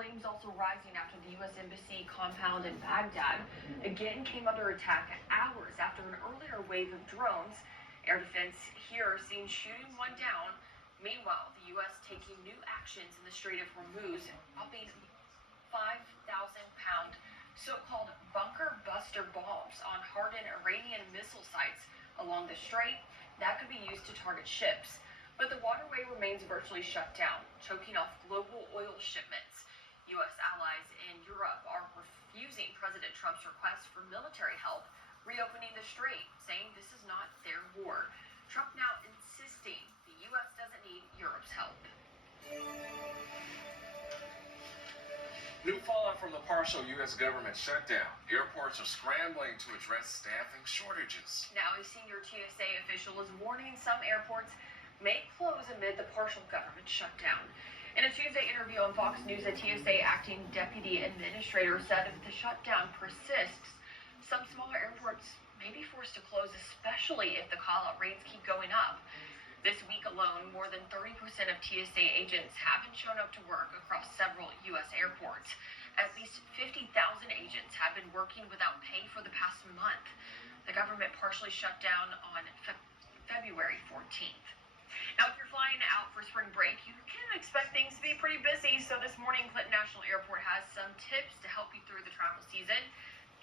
flames also rising after the U.S. Embassy compound in Baghdad again came under attack hours after an earlier wave of drones. Air defense here seen shooting one down. Meanwhile, the U.S. taking new actions in the Strait of Hormuz, dropping 5,000-pound so-called bunker buster bombs on hardened Iranian missile sites along the strait that could be used to target ships. But the waterway remains virtually shut down, choking off global oil shipments. U.S. allies in Europe are refusing President Trump's request for military help, reopening the strait, saying this is not their war. Trump now insisting the U.S. doesn't need Europe's help. New fallout from the partial U.S. government shutdown. Airports are scrambling to address staffing shortages. Now, a senior TSA official is warning some airports may close amid the partial government shutdown. In a Tuesday interview on Fox News, a TSA acting deputy administrator said if the shutdown persists, some smaller airports may be forced to close, especially if the call-out rates keep going up. This week alone, more than 30% of TSA agents haven't shown up to work across several U.S. airports. At least 50,000 agents have been working without pay for the past month. The government partially shut down on February 14th. Now, if you're flying out for spring break, you can expect things to be pretty busy. So this morning, Clinton National Airport has some tips to help you through the travel season.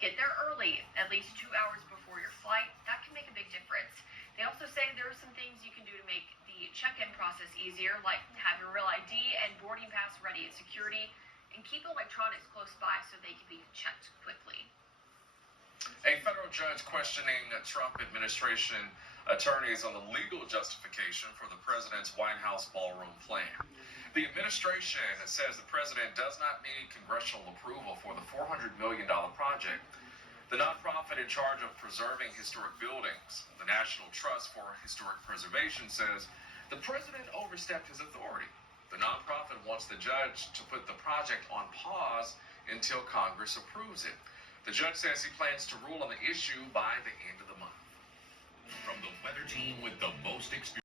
Get there early, at least 2 hours before your flight. That can make a big difference. They also say there are some things you can do to make the check-in process easier, like have your real ID and boarding pass ready at security, and keep electronics close by so they can be checked quickly. A federal judge questioning Trump administration attorneys on the legal justification for the president's White House ballroom plan. The administration says the president does not need congressional approval for the $400 million project. The nonprofit in charge of preserving historic buildings, the National Trust for Historic Preservation, says the president overstepped his authority. The nonprofit wants the judge to put the project on pause until Congress approves it. The judge says he plans to rule on the issue by the end of the month. From the weather team with the most experience.